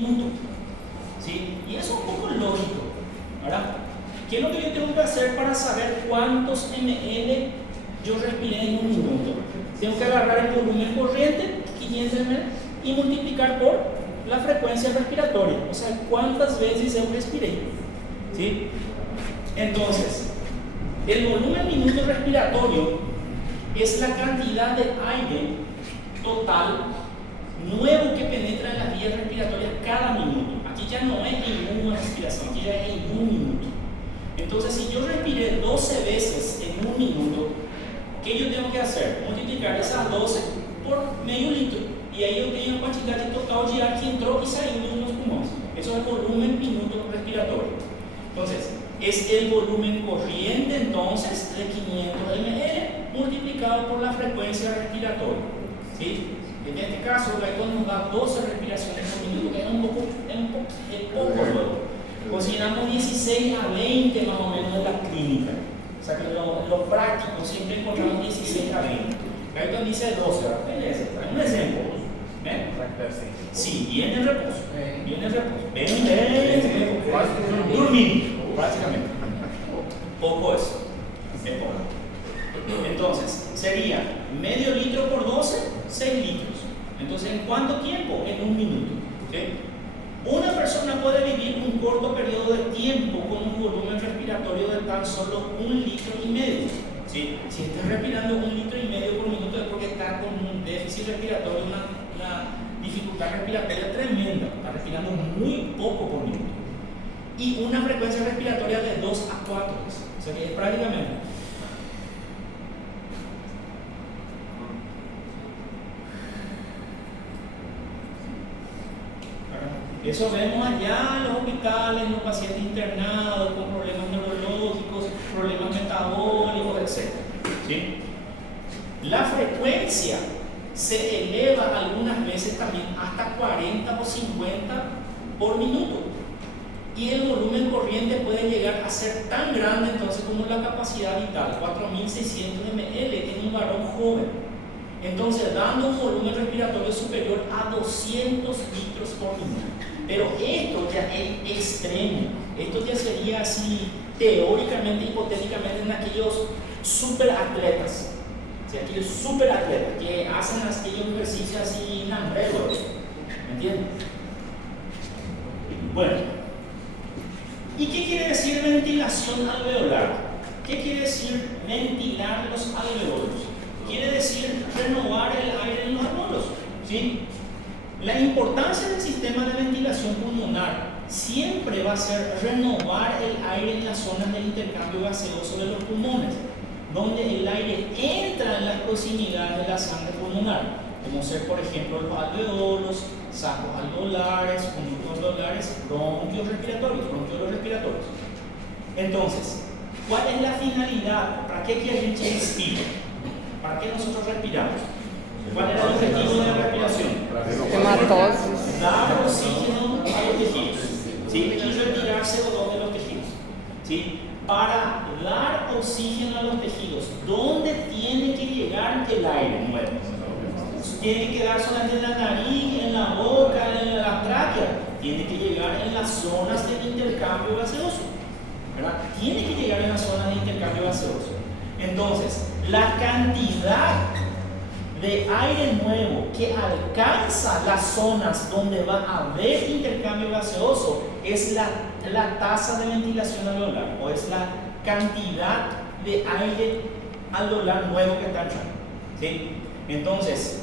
minuto. ¿Sí? Y eso es un poco lógico, ¿verdad? ¿Qué es lo que yo tengo que hacer para saber cuántos ml yo respiré en un minuto? Tengo que agarrar el volumen corriente, 500 ml, y multiplicar por la frecuencia respiratoria, o sea, cuántas veces yo respiré. ¿Sí? Entonces, el volumen minuto respiratorio es la cantidad de aire total nuevo que penetra en las vías respiratorias cada minuto. Aquí ya no es en una respiración, aquí ya es en un minuto. Entonces, si yo respiré 12 veces en un minuto, ¿qué yo tengo que hacer? Multiplicar esas 12 por medio litro. Y aí eu tenho a quantidade total de ar que entrou y salió de los pulmones. Eso es el volumen minuto respiratorio. Entonces, es el volumen corriente entonces de 500 ml multiplicado por la frecuencia respiratoria. ¿Sí? En este caso, la ECO nos da 12 respiraciones por minuto, que es poco luego. Consideramos 16 a 20 más o menos en la clínica. O sea que lo práctico siempre encontramos 16 a 20. Gaiton dice 12, ¿verdad? Un ejemplo. ¿Ven? Sí, viene el reposo. Viene el reposo. Ven, dormir, prácticamente. Poco eso. Es poco. Entonces, sería medio litro por 12, 6 litros. Entonces, ¿en cuánto tiempo? En un minuto. ¿Sí? Una persona puede vivir un corto periodo de tiempo con un volumen respiratorio de tan solo 1,5 litros. ¿Sí? Si estás respirando 1,5 litros por minuto es porque estás con un déficit respiratorio, una dificultad respiratoria tremenda. Estás respirando muy poco por minuto. Y una frecuencia respiratoria de 2 a 4 veces. O sea que es prácticamente. Eso vemos allá en los hospitales, en los pacientes internados con problemas neurológicos, problemas metabólicos, etc. ¿Sí? La frecuencia se eleva algunas veces también hasta 40 o 50 por minuto. Y el volumen corriente puede llegar a ser tan grande entonces como la capacidad vital, 4.600 ml en un varón joven. Entonces, dando un volumen respiratorio superior a 200 litros por minuto. Pero esto ya es extremo. Esto ya sería así, teóricamente, hipotéticamente, en aquellos superatletas. O sea, aquellos superatletas que hacen aquellos ejercicios así inambreros. ¿Me entiendes? Bueno. ¿Y qué quiere decir ventilación alveolar? ¿Qué quiere decir ventilar los alveolos? Quiere decir renovar el aire en los alveolos. ¿Sí? La importancia del sistema de ventilación pulmonar siempre va a ser renovar el aire en las zonas del intercambio gaseoso de los pulmones, donde el aire entra en las proximidades de la sangre pulmonar, como ser, por ejemplo, los alveolos, sacos alveolares, conductos alveolares, bronquios respiratorios. Entonces, ¿cuál es la finalidad? ¿Para qué que a gente respira? ¿Para qué nosotros respiramos? ¿Cuál era el objetivo de la respiración? Hematosis. Dar oxígeno a los tejidos, ¿sí? Y retirar CO2 de los tejidos, ¿sí? Para dar oxígeno a los tejidos, ¿dónde tiene que llegar el aire nuevo? Tiene que dar solamente en la nariz, en la boca, en la tráquea. Tiene que llegar en las zonas del intercambio gaseoso, ¿verdad? Tiene que llegar en las zonas de intercambio gaseoso. Entonces, la cantidad de aire nuevo que alcanza las zonas donde va a haber intercambio gaseoso es la tasa de ventilación alveolar, o es la cantidad de aire alveolar nuevo que está entrando. ¿Sí? Entonces,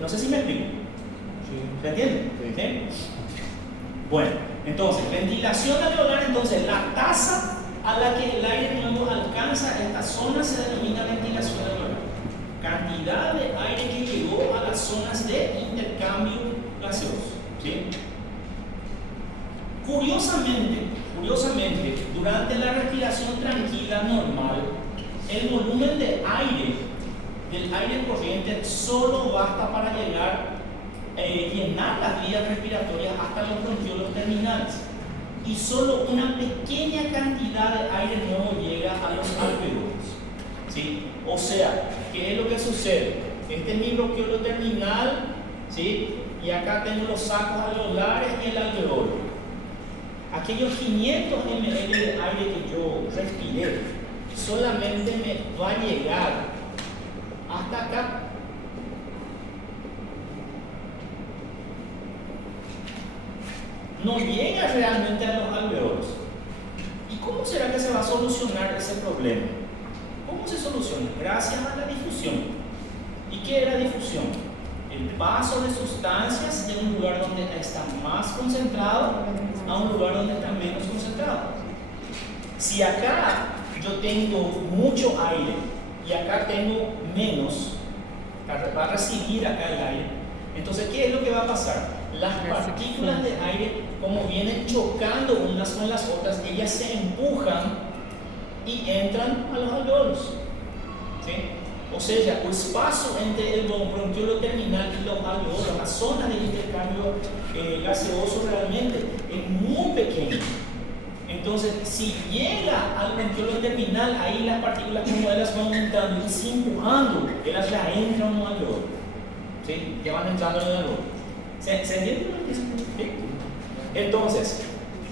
no sé si me explico. ¿Se entiende? ¿Sí? Bueno, entonces, ventilación alveolar, entonces la tasa a la que el aire nuevo alcanza esta zona se denomina ventilación alveolar. Cantidad de aire que llegó a las zonas de intercambio gaseoso. ¿Sí? Curiosamente, durante la respiración tranquila normal, el volumen de aire del aire corriente solo basta para llenar las vías respiratorias hasta los bronquiolos terminales, y solo una pequeña cantidad de aire nuevo llega a los alveolos. ¿Sí? O sea, ¿qué es lo que sucede? Este es mi bronquiolo terminal, ¿sí? y acá tengo los sacos alveolares y el alveolo. Aquellos 500 ml de aire que yo respiré solamente me va a llegar hasta acá. No llega realmente a los alveolos. ¿Y cómo será que se va a solucionar ese problema? ¿Cómo se soluciona? Gracias a la difusión. ¿Y qué es la difusión? El paso de sustancias de un lugar donde está más concentrado a un lugar donde está menos concentrado. Si acá yo tengo mucho aire y acá tengo menos, va a recibir acá el aire, entonces ¿qué es lo que va a pasar? Las partículas de aire, como vienen chocando unas con las otras, ellas se empujan y entran a los alveolos. ¿Sí? O sea, el espacio entre el bronquiolo terminal y los alveolos, la zona de intercambio gaseoso realmente es muy pequeña. Entonces, si llega al bronquiolo terminal, ahí las partículas como ellas van aumentando y se empujando, ellas ya entran en un alveolo. ¿Sí? Ya van entrando en el alveolo. ¿Se entiende? ¿Sí? Entonces,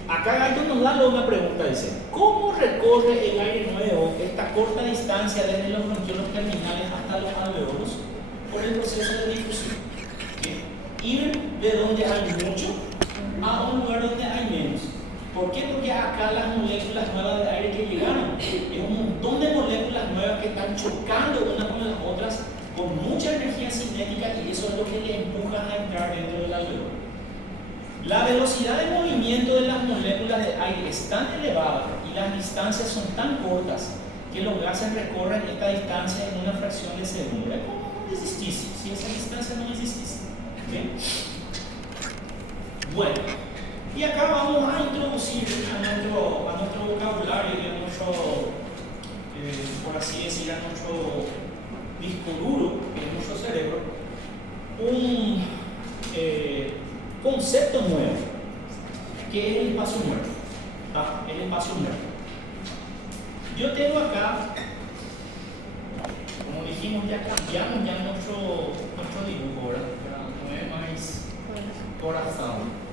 acá Gaito nos da una pregunta, dice, ¿cómo recorre el aire nuevo esta corta distancia desde los bronquiolos terminales hasta los alveolos? Por el proceso de difusión. ¿Sí? Ir de donde hay mucho a un lugar donde hay menos. ¿Por qué? Porque acá las moléculas nuevas de aire que llegaron, es un montón de moléculas nuevas que están chocando unas con las otras con mucha energía cinética, y eso es lo que le empuja a entrar dentro del alveolo. La velocidad de movimiento de las moléculas de aire es tan elevada y las distancias son tan cortas que los gases recorren esta distancia en una fracción de segundo. Es como no existiese, si esa distancia no existiese. ¿Okay? Bueno, y acá vamos a introducir a nuestro vocabulario y a nuestro, por así decir, a nuestro disco duro, que es nuestro cerebro, un concepto nuevo, que es el espacio muerto. El espacio muerto. Yo tengo acá, como dijimos, ya cambiamos ya nuestro dibujo, ¿verdad? Ya no es más corazón.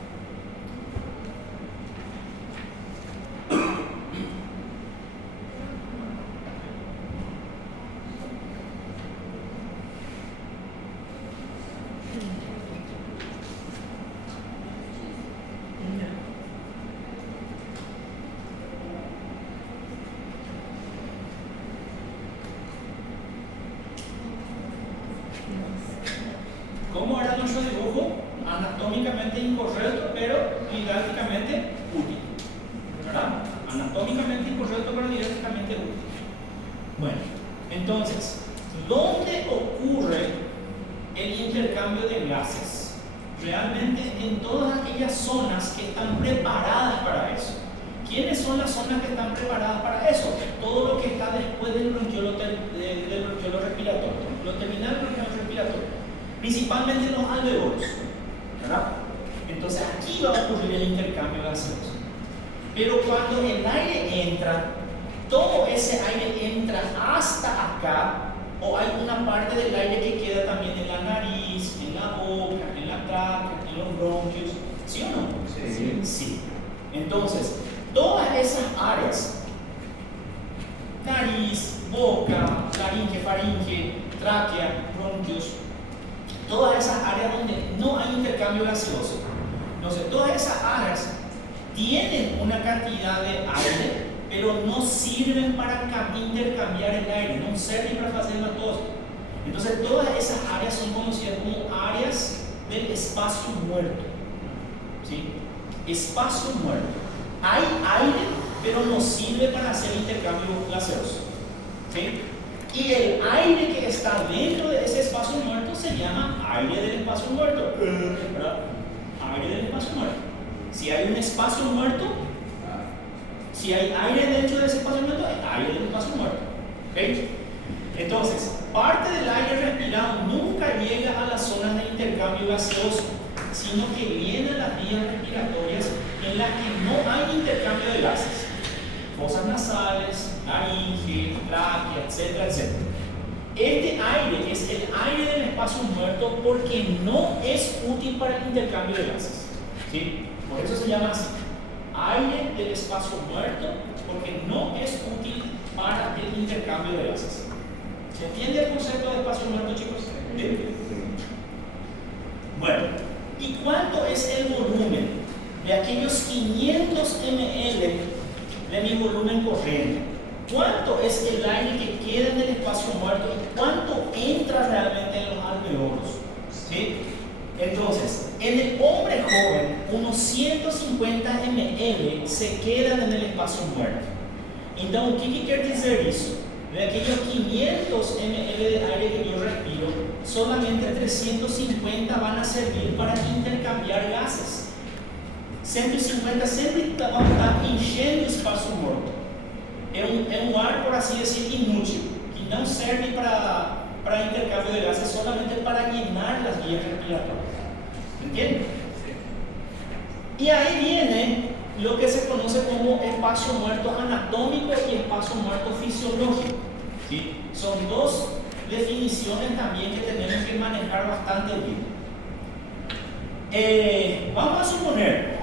¿Cómo era nuestro dibujo? Anatómicamente incorrecto, pero didácticamente útil. ¿Verdad? Anatómicamente incorrecto, pero didácticamente útil. Bueno, entonces, ¿dónde ocurre el intercambio de gases? Realmente en todas aquellas zonas que están preparadas para eso. ¿Quiénes son las zonas que están preparadas para eso? Todo lo que está después del bronquiolo respiratorio, lo terminal del bronquiolo respiratorio. Principalmente los alveolos, ¿verdad? Entonces aquí va a ocurrir el intercambio gaseoso. Pero cuando el aire entra, todo ese aire entra hasta acá, o hay una parte del aire que queda también en la nariz, en la boca, en la tráquea, en los bronquios, ¿sí o no? Sí. Sí. Entonces, todas esas áreas, nariz, boca, laringe, faringe, tráquea, bronquios, todas esas áreas donde no hay intercambio gaseoso. Entonces, todas esas áreas tienen una cantidad de aire, pero no sirven para intercambiar el aire, no sirven para hacer una cosa. Entonces, todas esas áreas son conocidas como áreas del espacio muerto. ¿Sí? Espacio muerto. Hay aire, pero no sirve para hacer intercambio gaseoso. ¿Sí? Y el aire que está dentro de ese espacio muerto se llama aire del espacio muerto. ¿Verdad? Aire del espacio muerto. Si hay un espacio muerto, si hay aire dentro de ese espacio muerto, hay aire del espacio muerto. ¿Okay? Entonces, parte del aire respirado nunca llega a las zonas de intercambio gaseoso, sino que viene a las vías respiratorias en las que no hay intercambio de gases. Fosas nasales, laringe, tráquea, etcétera, etcétera. Este aire es el aire del espacio muerto porque no es útil para el intercambio de gases. ¿Sí? Por eso se llama así. Aire del espacio muerto porque no es útil para el intercambio de gases. ¿Se entiende el concepto de espacio muerto, chicos? ¿Sí? Bueno, ¿y cuánto es el volumen de aquellos 500 ml de mi volumen corriente? ¿Cuánto es el aire que queda en el espacio muerto y cuánto entra realmente en los alveolos? ¿Sí? Entonces, en el hombre joven, unos 150 ml se quedan en el espacio muerto. Entonces, ¿qué quiere decir eso? De aquellos 500 ml de aire que yo respiro, solamente 350 van a servir para intercambiar gases. 150 sempre vão estar enchendo o espaço morto. É um ar, por assim dizer, inútil, que não serve para intercambio de gases, solamente para llenar las vías respiratorias. ¿Entienden? Y ahí viene lo que se conoce como espacio muerto anatómico y espacio muerto fisiológico. ¿Sí? Son dos definiciones también que tenemos que manejar bastante bien. Vamos a suponer,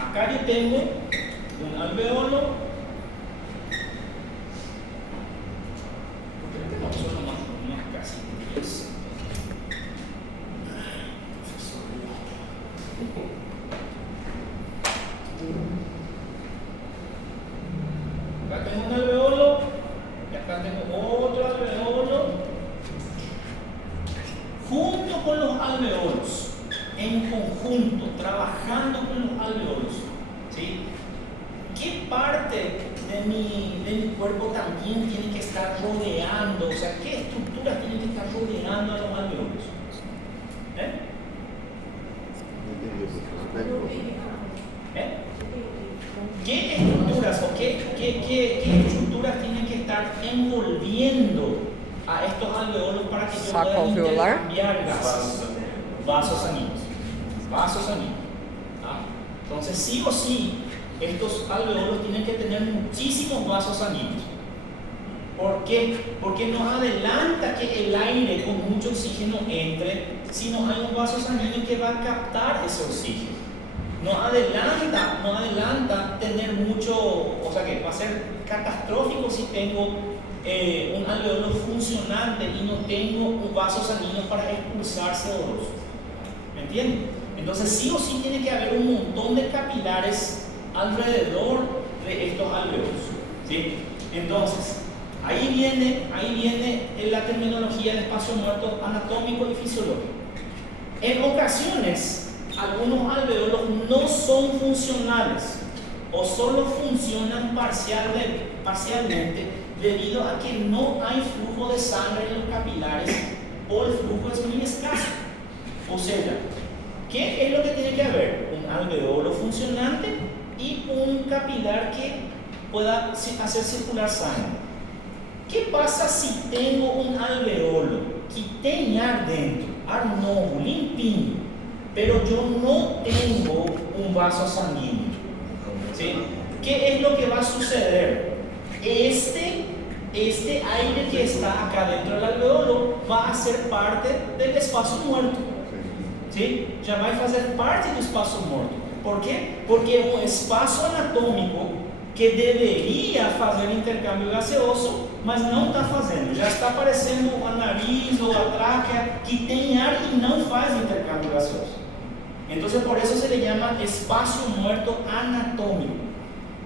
acá yo tengo un alveolo. Vamos a hacer una casita. Acá tengo un alveolo y acá tengo otro alveolo. Junto con los alveolos, en conjunto, trabajando con los alveolos, ¿sí? ¿Qué parte de mi cuerpo también tiene que estar rodeando? O sea, ¿qué estructuras tienen que estar rodeando a los alveolos? ¿Qué estructuras o qué estructuras tienen que estar envolviendo a estos alveolos para que yo pueda intercambiar gases? Vasos sanguíneos. Vasos sanguíneos. ¿Ah? Entonces, sí o sí, estos alveolos tienen que tener muchísimos vasos sanguíneos. ¿Por qué? Porque nos adelanta que el aire con mucho oxígeno entre si no hay un vaso sanguíneo que va a captar ese oxígeno. Nos adelanta tener mucho, o sea que va a ser catastrófico si tengo un alveolo funcionante y no tengo un vaso sanguíneo para expulsar CO2. ¿Me entienden? Entonces sí o sí tiene que haber un montón de capilares alrededor de estos alveolos. ¿Sí? Entonces, ahí viene la terminología del espacio muerto anatómico y fisiológico. En ocasiones, algunos alveolos no son funcionales o solo funcionan parcialmente debido a que no hay flujo de sangre en los capilares o el flujo es muy escaso. O sea, ¿qué es lo que tiene que haber? Un alveolo funcionante y un capilar que pueda hacer circular sangre. ¿Qué pasa si tengo un alveolo que tiene ar dentro, ar novo, limpinho, pero yo no tengo un vaso sanguíneo? ¿Sí? ¿Qué es lo que va a suceder? Este aire que está acá dentro del alveolo va a ser parte del espacio muerto. ¿Sí? Ya va a hacer parte del espacio muerto. ¿Por qué? Porque es un espacio anatómico que deveria fazer intercâmbio gaseoso, mas não está fazendo. Já está aparecendo a nariz ou a tráquea que tem ar e não faz intercâmbio gaseoso. Então, por isso se le llama espacio muerto anatómico.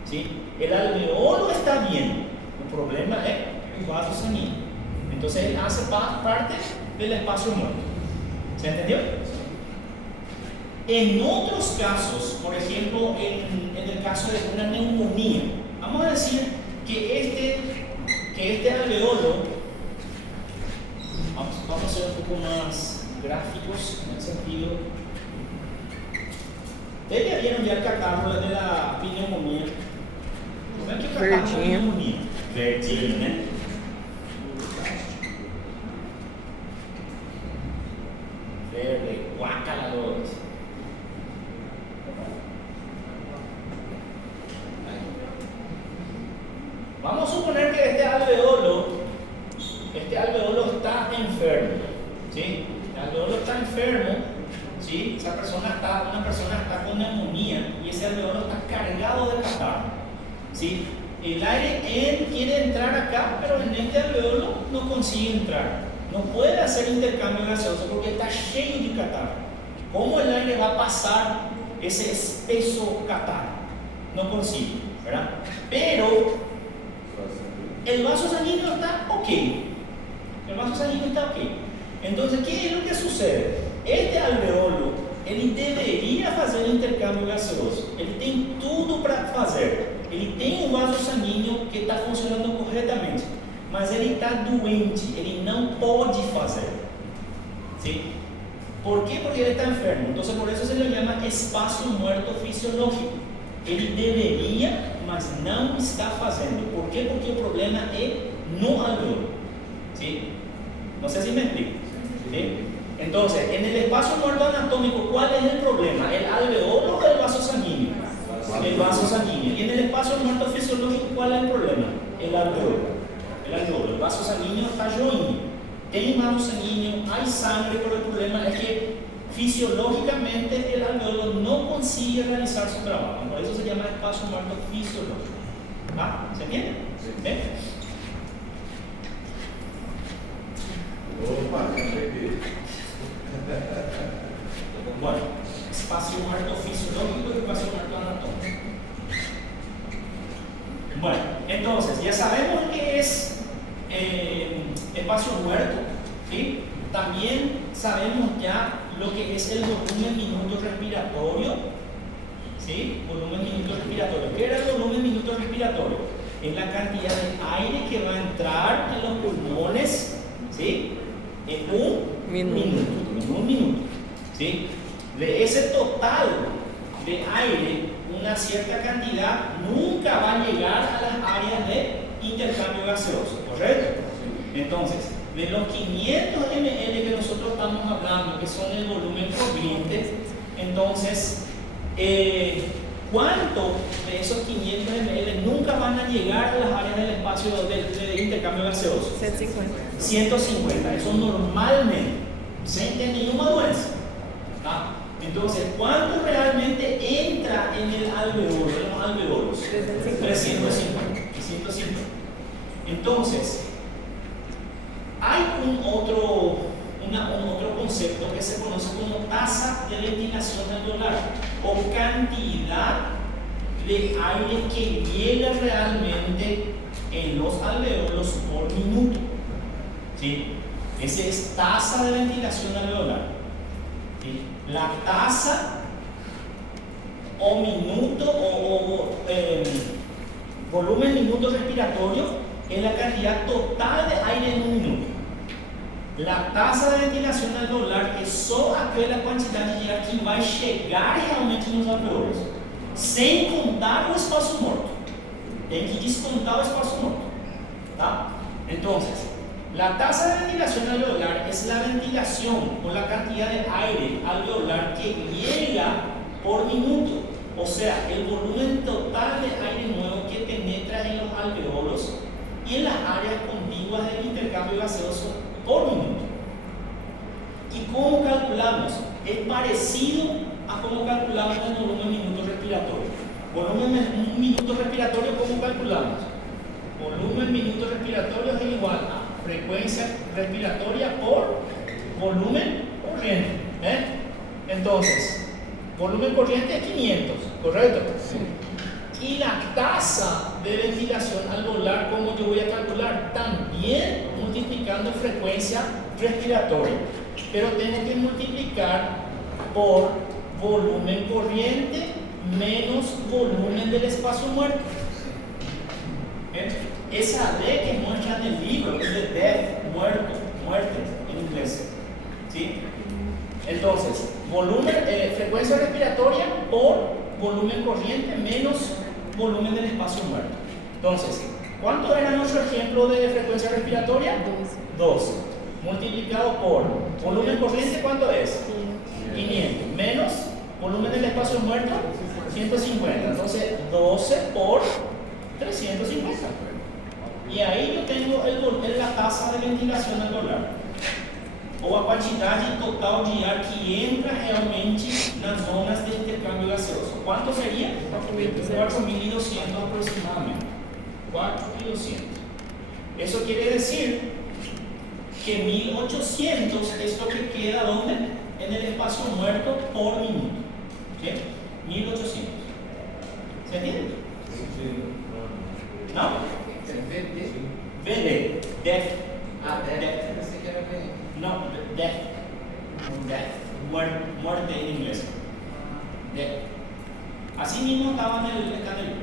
¿Sí? El alveolo está bien, el problema es el vaso sanguíneo. Entonces, él hace parte del espacio muerto. ¿Se entendió? En otros casos, por ejemplo, en el caso de una neumonía, vamos a decir que este alveolo, vamos a ser un poco más gráficos en el sentido. Ustedes ya vieron ya el catarro de la pneumonía. ¿Cómo es que el catarro de la pneumonía? Verdinho, ¿no? Verde, guácala, todos. Vamos a suponer que este alveolo alveolo está cargado de catarro. ¿Sí? El aire quiere entrar acá, pero en este alveolo no consigue entrar. No puede hacer intercambio gaseoso porque está lleno de catarro. ¿Cómo el aire va a pasar ese espeso catarro? No consigue, ¿verdad? Pero el vaso sanguíneo está ok. El vaso sanguíneo está ok. Entonces, ¿qué es lo que sucede? Este alveolo, él deveria fazer intercâmbio gaseoso. Ele tem tudo para fazer. Ele tem um vaso sanguíneo que está funcionando corretamente. Mas ele está doente. Ele não pode fazer. ¿Sí? ¿Por qué? Porque ele está enfermo. Entonces, por eso se le llama espaço muerto fisiológico. Ele deveria, mas não está fazendo. ¿Por qué? Porque o problema é no alveolo. ¿Sí? No sé si me explico. ¿Sí? Entonces, en el espacio muerto anatómico, ¿cuál es el problema? ¿El alveolo o el vaso sanguíneo? El vaso sanguíneo. Y en el espacio muerto fisiológico, ¿cuál es el problema? El alveolo. El alveolo. El vaso sanguíneo está lleno. Tem vaso sanguíneo, hay sangre, pero el problema es que fisiológicamente el alveolo no consigue realizar su trabajo. Por eso se llama espacio muerto fisiológico. ¿Ah? ¿Se entiende? ¿Sí? Bueno, espacio muerto fisiológico y espacio muerto anatómico. Bueno, entonces ya sabemos que es espacio muerto, ¿sí? También sabemos ya lo que es el volumen minuto respiratorio, ¿sí? Volumen minuto respiratorio. ¿Qué era el volumen minuto respiratorio? Es la cantidad de aire que va a entrar en los pulmones, ¿sí? En un minuto, ¿sí? De ese total de aire, una cierta cantidad nunca va a llegar a las áreas de intercambio gaseoso, ¿correcto? Entonces, de los 500 ml que nosotros estamos hablando, que son el volumen corriente, entonces, ¿cuánto de esos 500 ml nunca van a llegar a las áreas del espacio de intercambio gaseoso? 150. 150, eso normalmente, sin ninguna doenza. ¿Ah? Entonces, ¿cuánto realmente entra en el alveolo, en los alveolos? 350. Entonces, hay un otro concepto que se conoce como tasa de ventilación alveolar o cantidad de aire que llega realmente en los alveolos por minuto. ¿Sí? Esa es tasa de ventilación alveolar. ¿Sí? La tasa o minuto o volumen minuto respiratorio es la cantidad total de aire en un minuto. La tasa de ventilación alveolar é só aquela quantidade de ar que vai chegar realmente nos alveolos, sem contar o espaço morto. Tem que descontar o espaço morto. ¿Tá? Entonces, la tasa de ventilación alveolar es la ventilación o la cantidad de aire alveolar que llega por minuto, o sea, el volumen total de aire nuevo que penetra en los alveolos y en las áreas contiguas del intercambio gaseoso por minuto. ¿Y cómo calculamos? Es parecido a cómo calculamos el volumen minuto respiratorio. Volumen minuto respiratorio, ¿cómo calculamos? Volumen minuto respiratorio es igual a frecuencia respiratoria por volumen corriente. Entonces, volumen corriente es 500, ¿correcto? Sí. Y la tasa de ventilación alveolar, ¿cómo yo voy a calcular? También multiplicando frecuencia respiratoria, pero tengo que multiplicar por volumen corriente menos volumen del espacio muerto. Esa D que muestra en el libro es de death, muerte en inglés. ¿Sí? Entonces, frecuencia respiratoria por volumen corriente menos volumen del espacio muerto. Entonces, ¿cuánto era nuestro ejemplo de frecuencia respiratoria? 2. Multiplicado por volumen corriente, ¿cuánto es? 500. Menos volumen del espacio muerto, 150. Entonces, 12 por 350. E aí eu tenho a taxa de ventilação alveolar, ou a quantidade total de ar que entra realmente nas zonas de intercâmbio gaseoso. ¿Cuánto sería? 4.200 aproximadamente. 4.200. Eso quiere decir que 1.800 es lo que queda, ¿dónde? En el espacio muerto por minuto. ¿Sí? 1.800. ¿Se entiende? ¿No? VD. Death. No, death. Muerte en inglés. Death. Así mismo estaba en el escándalo.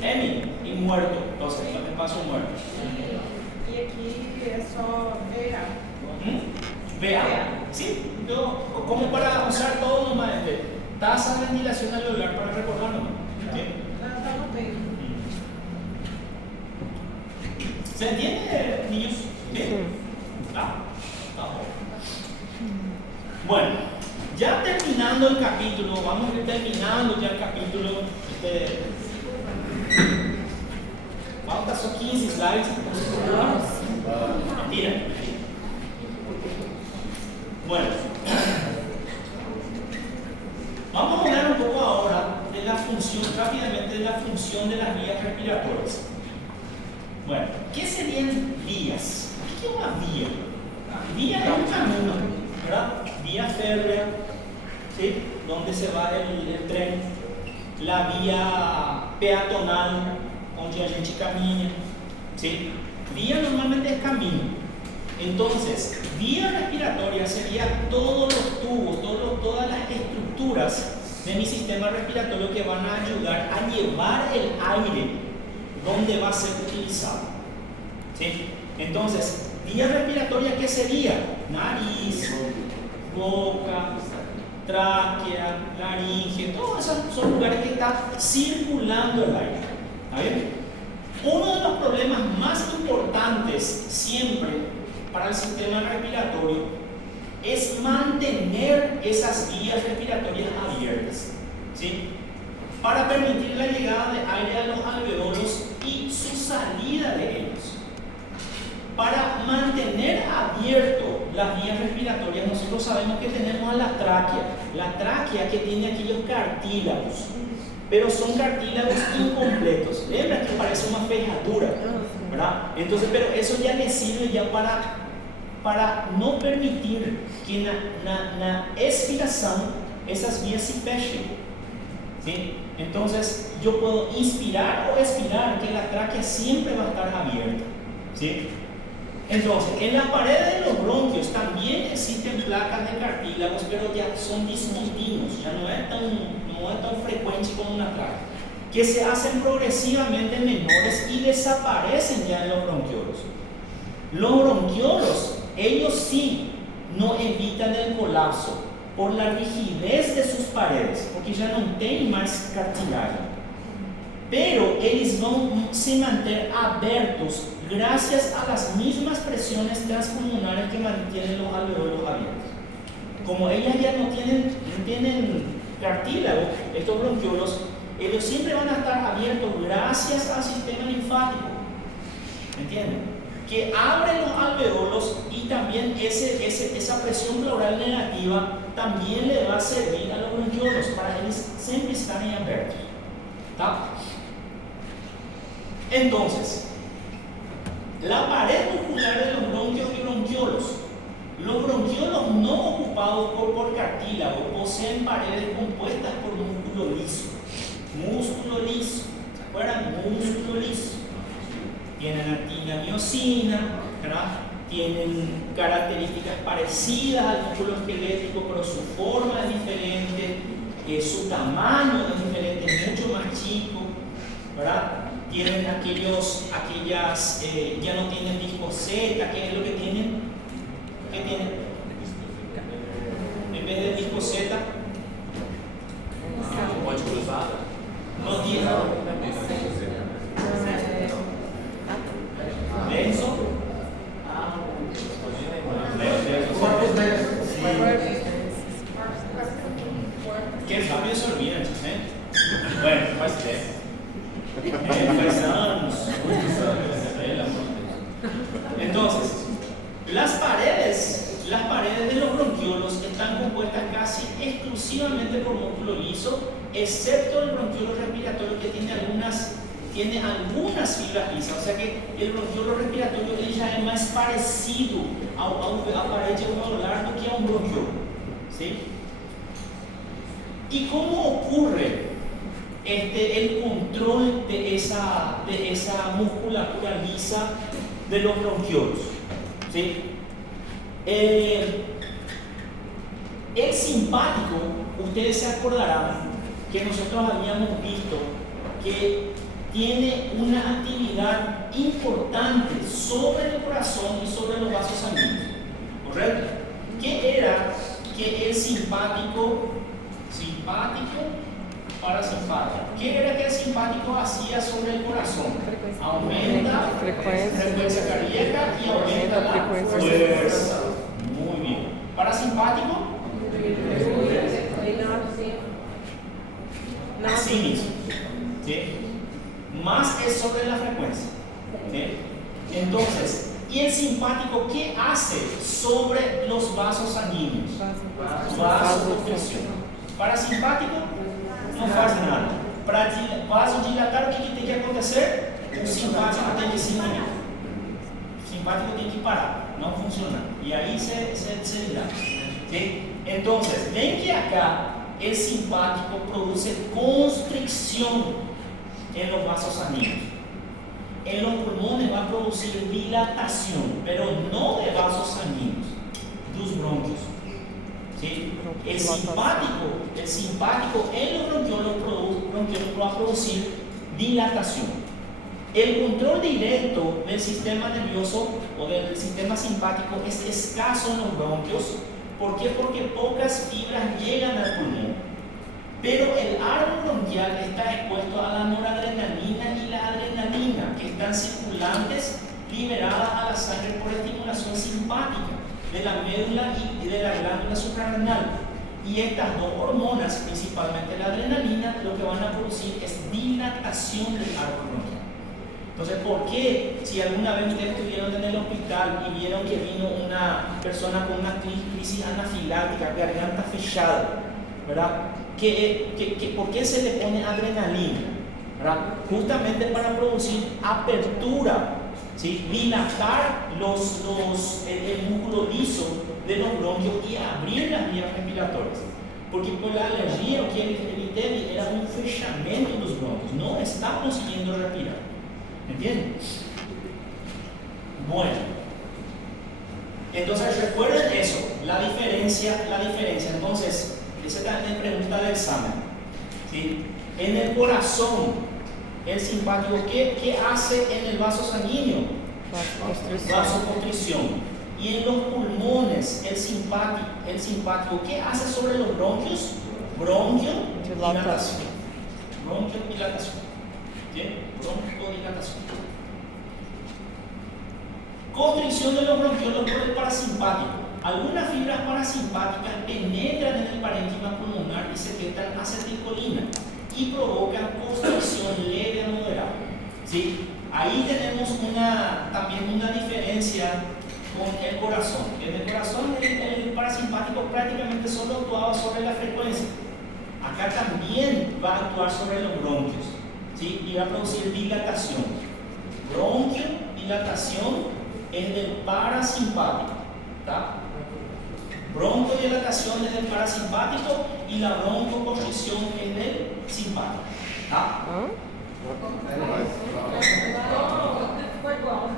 Emi y muerto. Entonces, el espacio muerto. Y aquí es só VA. VA. Sí. Como para usar todo nomás. Tasa de ventilación alveolar para recordarlo. ¿Sí? No tengo. ¿Se entiende, niños? ¿Sí? Ah, bueno, ya terminando el capítulo, vamos a ir terminando ya el capítulo. Falta só 15 slides. Mentira. Bueno, vamos a hablar un poco ahora de la función, rápidamente, de la función de las vías respiratorias. Bueno, ¿qué serían vías? ¿Qué es una vía? Vía es un camino, ¿verdad? Vía férrea, ¿sí? Donde se va el tren. La vía peatonal, donde a gente camina, ¿sí? Vía normalmente es camino. Entonces, vía respiratoria sería todos los tubos, todas las estructuras de mi sistema respiratorio que van a ayudar a llevar el aire donde va a ser utilizado. ¿Sí? Entonces, vía respiratoria, ¿qué sería? Nariz, boca, tráquea, laringe, todos esos son lugares que está circulando el aire. ¿Está bien? Uno de los problemas más importantes siempre para el sistema respiratorio es mantener esas vías respiratorias abiertas, ¿sí? Para permitir la llegada de aire a los alveolos y su salida de ellos. Para mantener abierto las vías respiratorias, nosotros sabemos que tenemos a la tráquea que tiene aquellos cartílagos, pero son cartílagos incompletos. ¿Ven? Que parece una fejadura, ¿verdad? Entonces, pero eso ya le sirve ya para no permitir que na expiración esas vías se fechen. ¿Sí? Entonces, yo puedo inspirar o expirar, que la tráquea siempre va a estar abierta. ¿Sí? Entonces, en las paredes de los bronquios también existen placas de cartílagos, pero ya son discontinuos, ya no es tan frecuente como una tráquea, que se hacen progresivamente menores y desaparecen ya en los bronquiolos. Los bronquiolos, ellos sí no evitan el colapso por la rigidez de sus paredes, porque já não tem mais cartilagem. Pero eles vão se manter abertos gracias a las mismas presiones transpulmonares que mantienen los alveolos abiertos. Como ellas ya no tienen cartílago, estos bronquiolos, ellos siempre van a estar abiertos gracias al sistema linfático. ¿Entienden? Que abre los alveolos y también esa presión pleural negativa también le va a servir a los bronquiolos para ellos siempre estar abiertos. ¿Tá? Entonces, la pared muscular de los bronquios y bronquiolos. Los bronquiolos no ocupados por cartílago poseen paredes compuestas por músculo liso. Músculo liso. ¿Se acuerdan? Músculo liso. Tienen actina miocina, ¿verdad? Tienen características parecidas al músculo esquelético, pero su forma es diferente, su tamaño es diferente, es mucho más chico, ¿verdad? Tienen ya no tienen discoseta. ¿Qué es lo que tienen? ¿Qué tienen? En vez de discoseta, no tienen. Denso. Que rápido se olvidan, ¿eh? Bueno, faz tempo. Faz anos. Entonces, las paredes de los bronquiolos están están compuestas casi exclusivamente por músculo liso, excepto el bronquiolo respiratorio que tiene algunas fibras lisas. O sea que el bronquiolo respiratorio él ya es más parecido a parede alveolar do que a un bronquiolo. ¿Sí? ¿Y cómo ocurre el control de esa musculatura lisa de los bronquiolos? ¿Sí? El simpático, ustedes se acordarán que nosotros habíamos visto que tiene una actividad importante sobre el corazón y sobre los vasos sanguíneos, ¿correcto? ¿Qué era que el simpático, parasimpático, qué era que el simpático hacía sobre el corazón? Aumenta la frecuencia cardíaca y aumenta la fuerza. Muy bien. Parasimpático, así mismo. ¿Sí? Más es sobre la frecuencia. ¿Sí? Entonces, ¿y el simpático qué hace sobre los vasos sanguíneos? Vasoconstricción. Parasimpático no faz nada. Para vasodilatar, o que tem que acontecer? O simpático tem que se inibir. O simpático tem que parar, não funciona. E aí se dilata. ¿Sí? Entonces, ven que acá el simpático produce constricción en los vasos sanguíneos. En los pulmones va a producir dilatación, pero no de vasos sanguíneos, dos bronquios. ¿Sí? El simpático en los bronquiolos va a producir dilatación. El control directo del sistema nervioso o del sistema simpático es escaso en los bronquios. ¿Por qué? Porque pocas fibras llegan al pulmón. Pero el árbol bronquial está expuesto a la noradrenalina y la adrenalina, que están circulantes, liberadas a la sangre por estimulación simpática de la médula y de la glándula suprarrenal. Y estas dos hormonas, principalmente la adrenalina, lo que van a producir es dilatación del árbol bronquial. Entonces, ¿por qué si alguna vez ustedes estuvieron en el hospital y vieron que vino una persona con una crisis anafiláctica, garganta fechada, ¿verdad? ¿Por qué se le pone adrenalina? ¿Verdad? Justamente para producir apertura, ¿sí? Dilatar el músculo liso de los bronquios y abrir las vías respiratorias. Porque por la alergia, o que ele teve era un fechamento de los bronquios, no está consiguiendo respirar. ¿Entienden? Bueno, entonces recuerden eso, la diferencia. Entonces, esa también es pregunta del examen. ¿Sí? En el corazón, el simpático, ¿qué hace en el vaso sanguíneo? Vasoconstricción. Y en los pulmones, el simpático, ¿qué hace sobre los bronquios? Bronquiodilatación. ¿Bien? Bronquiodilatación. Constricción de los bronquiolos por el parasimpático. Algunas fibras parasimpáticas penetran en el parénquima pulmonar y secretan acetilcolina y provocan constricción leve a moderada. ¿Sí? Ahí tenemos también una diferencia con el corazón. En el corazón el parasimpático prácticamente solo actuaba sobre la frecuencia. Acá también va a actuar sobre los bronquios. ¿Sí? Y va a producir dilatación. Bronquiodilatación es del parasimpático. ¿Tá? Broncodilatación es del parasimpático y la broncoconstricción es del simpático. ¿Tá? Foi igual.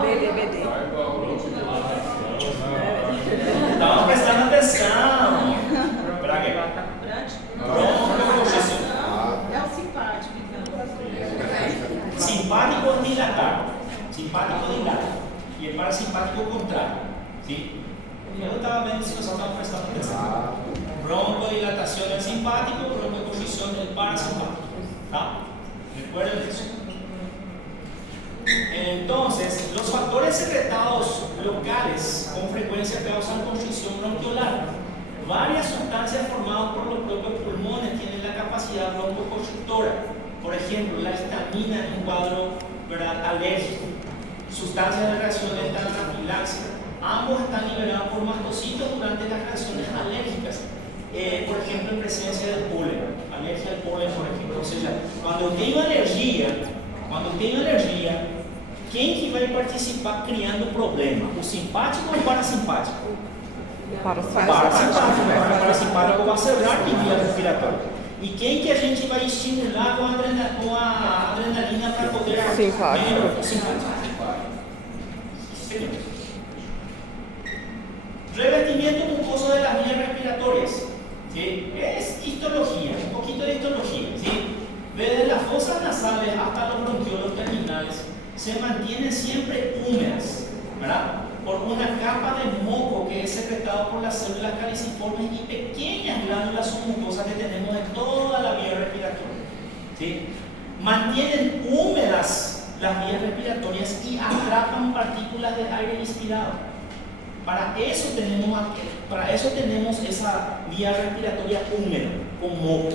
DVD. Estamos prestando atenção. Pra quê? Broncoconstricção. É o simpático, então. Simpático dilatar. Simpático dilata. Y el parasimpático contrario. ¿Sí? Yo estaba viendo si nosotros estamos prestando atención. Broncodilatación del simpático, broncoconstricción del parasimpático. ¿Tá? Recuerden eso. Entonces, los factores secretados locales con frecuencia causan constricción bronquiolar. Varias sustancias formadas por los propios pulmones tienen la capacidad broncoconstrictora. Por ejemplo, la histamina en un cuadro, ¿verdad?, alérgico. Sustancias de reacción lenta anafilaxia, Ambos están liberados por mastocitos durante las reacciones alérgicas. Por ejemplo, en presencia del polen, alergia al polen, por ejemplo. O sea, cuando tengo alergia, quem que vai participar criando problema? O simpático ou o parasimpático? O parasimpático vai acelerar a via respiratória. E quem que a gente vai estimular com a adrenalina para poder... Simpático. Señor. Revestimiento mucoso de las vías respiratorias. ¿Sí? Es histología, un poquito de histología. ¿Sí? Desde las fosas nasales hasta los bronquiolos terminales se mantienen siempre húmedas, ¿verdad? Por una capa de moco que es secretado por las células caliciformes y pequeñas glándulas submucosas que tenemos en toda la vía respiratoria. ¿Sí? Mantienen húmedas las vías respiratorias y atrapan partículas de aire inspirado. Para eso tenemos esa vía respiratoria húmeda, con moco.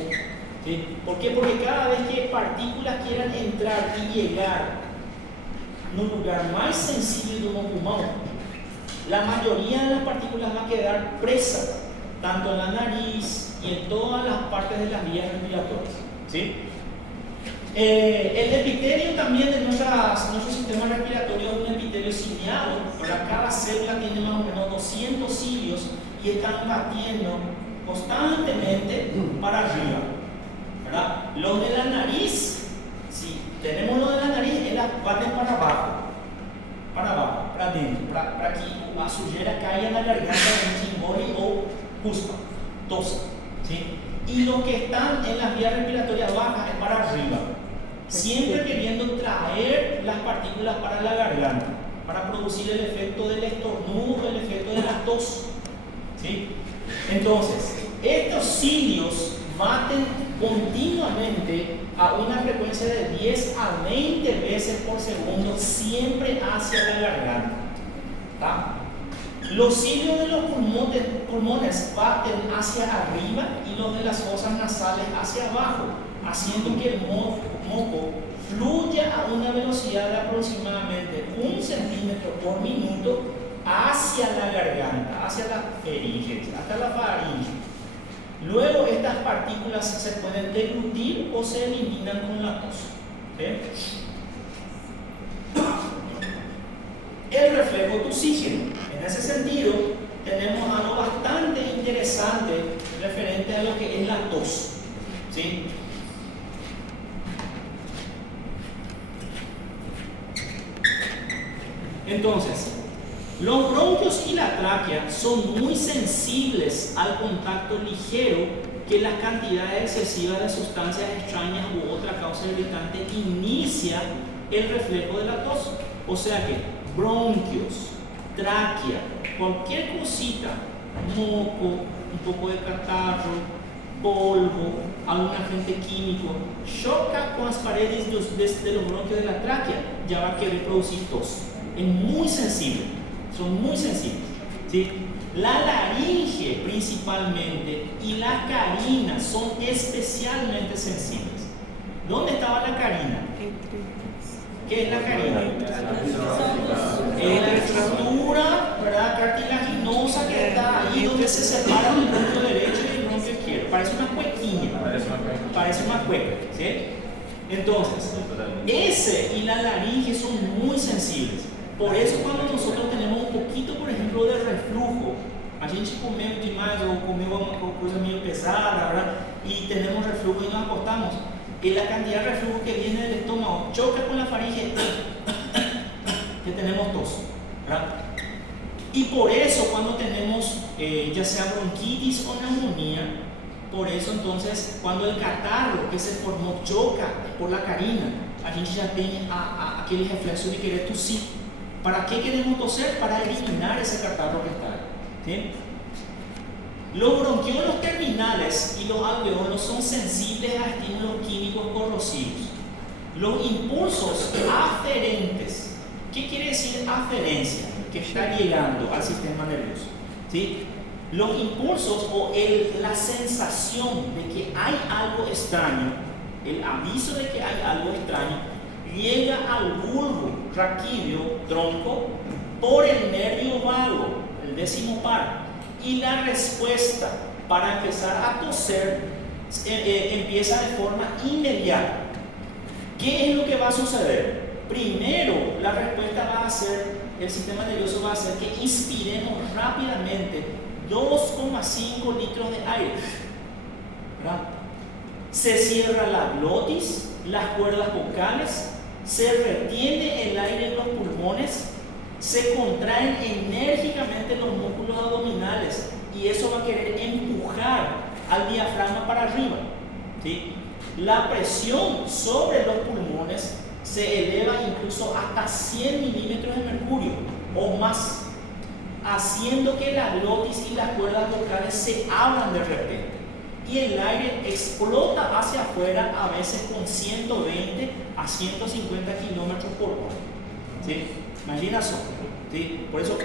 ¿Sí? ¿Por qué? Porque cada vez que partículas quieran entrar y llegar en un lugar más sensible de un pulmón, la mayoría de las partículas va a quedar presa, tanto en la nariz y en todas las partes de las vías respiratorias. ¿Sí? El epitelio también de nuestro sistema respiratorio es un epitelio ciliado. Cada célula tiene más o menos 200 cilios y están batiendo constantemente para arriba, ¿verdad? Los de la nariz, si tenemos los de la nariz, ellas baten para abajo, para adentro, para que la sujeira caiga en la garganta de chingoli o cuspa, tosa. ¿Sí? Y los que están en las vías respiratorias bajas es para arriba, siempre queriendo traer las partículas para la garganta, para producir el efecto del estornudo, el efecto de la tos. ¿Sí? Entonces, estos cilios baten continuamente a una frecuencia de 10 a 20 veces por segundo, siempre hacia la garganta. ¿Tá? Los cilios de los pulmones baten hacia arriba y los de las fosas nasales hacia abajo, haciendo que el moco fluya a una velocidad de aproximadamente 1 centímetro por minuto hacia la garganta, hacia la faringe, hasta la faringe. Luego estas partículas se pueden deglutir o se eliminan con la tos. ¿Sí? El reflejo tusígeno. En ese sentido, tenemos algo bastante interesante referente a lo que es la tos. ¿Sí? Entonces, los bronquios y la tráquea son muy sensibles al contacto ligero que la cantidad excesiva de sustancias extrañas u otra causa irritante inicia el reflejo de la tos. O sea que bronquios, tráquea, cualquier cosita, moco, un poco de catarro, polvo, algún agente químico, choca con las paredes de los bronquios de la tráquea, ya va a querer producir tos. Es muy sensible, son muy sensibles. ¿Sí? La laringe principalmente y la carina son especialmente sensibles. ¿Dónde estaba la carina? ¿Qué es la carina? Es la estructura, ¿verdad?, cartilaginosa que está ahí donde se separa el bronquio derecho y el bronquio izquierdo. Parece una cuequilla. Parece una cueca. ¿Sí? Entonces, ese y la laringe son muy sensibles. Por eso cuando nosotros tenemos un poquito, por ejemplo, de reflujo, a gente comeu demais ou comeu alguma coisa meio pesada, ¿verdad?, y tenemos reflujo y nos acostamos, y la cantidad de reflujo que viene del estómago choca con la faringe que tenemos tos, ¿verdad? Y por eso cuando tenemos ya sea bronquitis o neumonía, por eso entonces cuando el catarro que se formó choca por la carina, a gente ya tiene aquele reflexo de querer tossir. ¿Para qué queremos toser? Para eliminar ese catarro que está ahí. ¿Sí? Los bronquiolos terminales y los alveolos son sensibles a estímulos químicos corrosivos. Los impulsos aferentes. ¿Qué quiere decir aferencia? Que está llegando al sistema nervioso. ¿Sí? Los impulsos o la sensación de que hay algo extraño, el aviso de que hay algo extraño, llega al bulbo raquídeo, tronco, por el nervio vago, el décimo par, y la respuesta para empezar a toser empieza de forma inmediata. ¿Qué es lo que va a suceder? Primero, la respuesta va a ser, el sistema nervioso va a hacer que inspiremos rápidamente 2,5 litros de aire, ¿verdad? Se cierra la glotis, las cuerdas vocales, se retiene el aire en los pulmones, se contraen enérgicamente los músculos abdominales y eso va a querer empujar al diafragma para arriba, ¿sí? La presión sobre los pulmones se eleva incluso hasta 100 milímetros de mercurio o más, haciendo que la glotis y las cuerdas vocales se abran de repente y el aire explota hacia afuera, a veces con 120 a 150 kilómetros por hora, ¿sí? Imagina eso, ¿sí? Por eso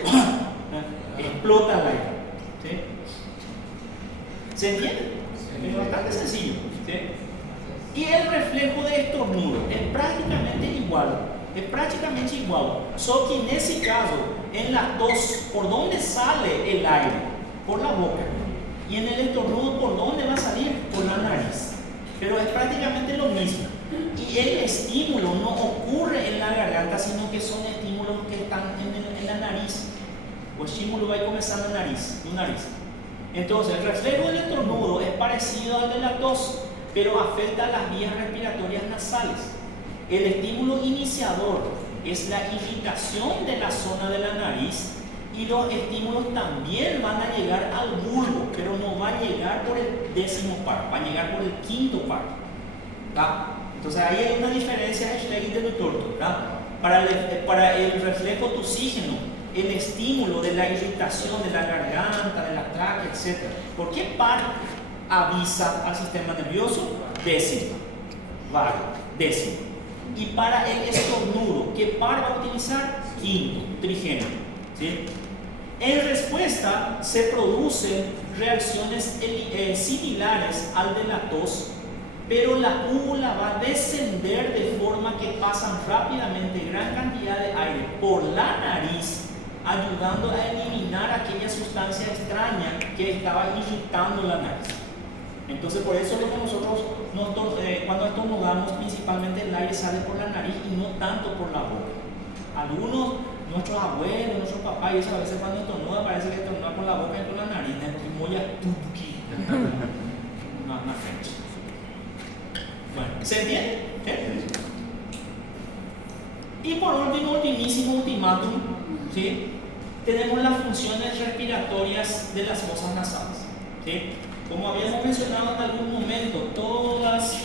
explota el aire, ¿sí? ¿Se entiende? Es bastante sencillo, ¿sí? Y el reflejo de estornudo es prácticamente igual. Solo que en ese caso, en la tos, ¿por dónde sale el aire? Por la boca. Y en el estornudo, ¿por dónde va a salir? Por la nariz. Pero es prácticamente lo mismo. Y el estímulo no ocurre en la garganta, sino que son estímulos que están en la nariz. O estímulo va a comenzar en la nariz. Entonces, el reflejo del estornudo es parecido al de la tos, pero afecta a las vías respiratorias nasales. El estímulo iniciador es la irritación de la zona de la nariz y los estímulos también van a llegar al bulbo, pero no van a llegar por el décimo par, van a llegar por el quinto par, ¿verdad? Entonces ahí hay una diferencia de torto, ¿verdad? Para el reflejo tusígeno, el estímulo de la irritación de la garganta, de la tráquea, etc. ¿Por qué par avisa al sistema nervioso? Décimo, vago, décimo. Y para el estornudo, ¿qué par va a utilizar? Quinto, trigémino, ¿sí? En respuesta se producen reacciones similares al de la tos, pero la úvula va a descender de forma que pasan rápidamente gran cantidad de aire por la nariz, ayudando a eliminar aquella sustancia extraña que estaba irritando la nariz. Entonces, por eso nosotros cuando estornudamos, principalmente el aire sale por la nariz y no tanto por la boca. Algunos, nuestros abuelos, nuestros papás, y eso a veces cuando estornuda parece que estornuda por la boca y por la nariz, ¿no? Muy tuki. Una fecha. Bueno, ¿se entiende? ¿Sí? Y por último, ultimátum, ¿sí? Tenemos las funciones respiratorias de las fosas nasales, ¿sí? Como habíamos mencionado en algún momento, todas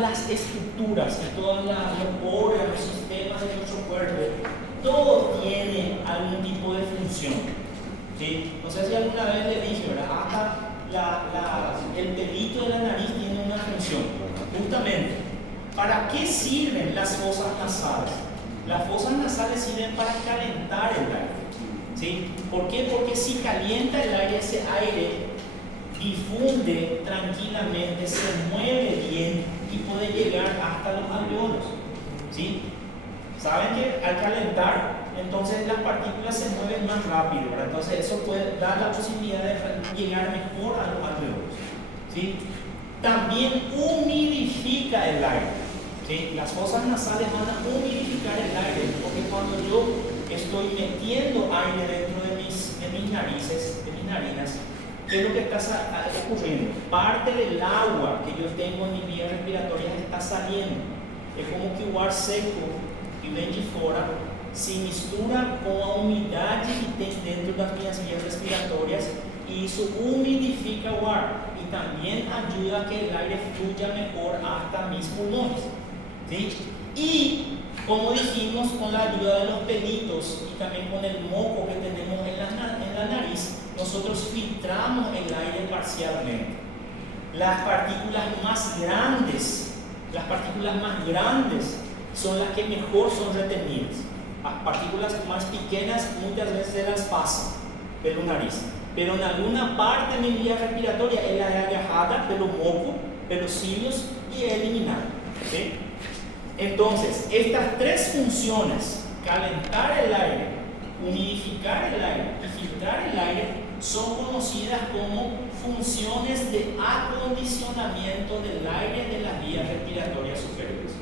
las estructuras, todos los órganos, los sistemas de nuestro cuerpo, todo tiene algún tipo de función, ¿sí? No sé si alguna vez le dije, ¿verdad? Hasta el pelito de la nariz tiene una función. Justamente, ¿para qué sirven las fosas nasales? Las fosas nasales sirven para calentar el aire, ¿sí? ¿Por qué? Porque si calienta el aire, ese aire difunde tranquilamente, se mueve bien y puede llegar hasta los alveolos, ¿sí? Saben que al calentar, entonces las partículas se mueven más rápido, ¿verdad? Entonces eso puede dar la posibilidad de llegar mejor a los alveolos, ¿sí? También humidifica el aire, ¿sí? Las fosas nasales van a humidificar el aire, porque cuando yo estoy metiendo aire dentro de mis narices, de mis narinas, ¿qué es lo que está ocurriendo? Parte del agua que yo tengo en mis vías respiratorias está saliendo. Es como que o ar seco que vem de fora se mistura com a umidade que tem dentro das minhas vías respiratorias y eso humidifica el ar y también ayuda a que el aire fluya mejor hasta mis pulmones, ¿sí? Y como dijimos, con la ayuda de los pelitos y también con el moco que tenemos en la nariz, nosotros filtramos el aire parcialmente. Las partículas más grandes son las que mejor son retenidas. Las partículas más pequeñas muchas veces se las pasan pelo nariz, pero en alguna parte de mi vía respiratoria ella es agarrada pelo moco, pelos cilios y es eliminada, ¿sí? Entonces, estas tres funciones, calentar el aire, humidificar el aire y filtrar el aire son conocidas como funciones de acondicionamiento del aire de las vías respiratorias superiores.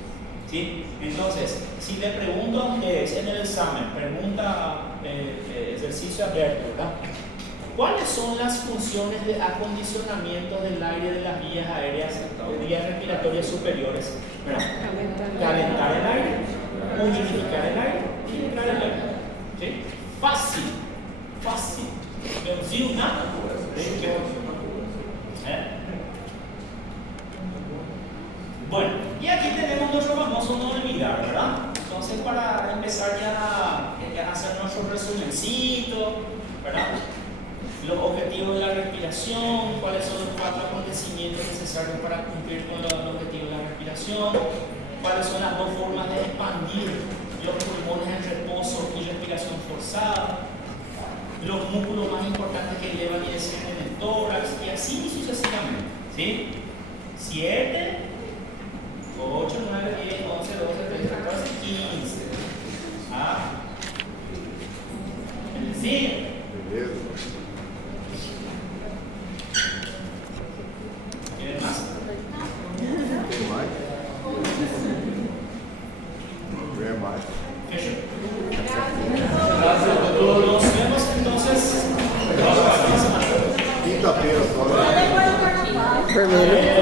¿Sí? Entonces, si le pregunto a ustedes en el examen, pregunta ejercicio abierto, ¿verdad? ¿Cuáles son las funciones de acondicionamiento del aire de las vías aéreas, de vías respiratorias superiores? ¿Verdad? Calentar el aire, humidificar el aire, filtrar el aire. ¿Sí? Fácil, fácil. Vencido nada. Bueno, y aquí tenemos nuestro famoso no olvidar, ¿verdad? Entonces, para empezar ya a hacer nuestro resumencito, ¿verdad? Los objetivos de la respiración, cuáles son los 4 acontecimientos necesarios para cumplir con los objetivos de la respiración, cuáles son las 2 formas de expandir los pulmones en reposo y respiración forzada, los músculos más importantes que elevan y descienden el tórax, y así sucesivamente. ¿Sí? 7, 8, 9, 10, 11, 12, 13, 14, 15. ¿Ah? ¿Sí? ¿Quieren más? Fecho. Nos vemos entonces. Quinta-feira só. Vermelho.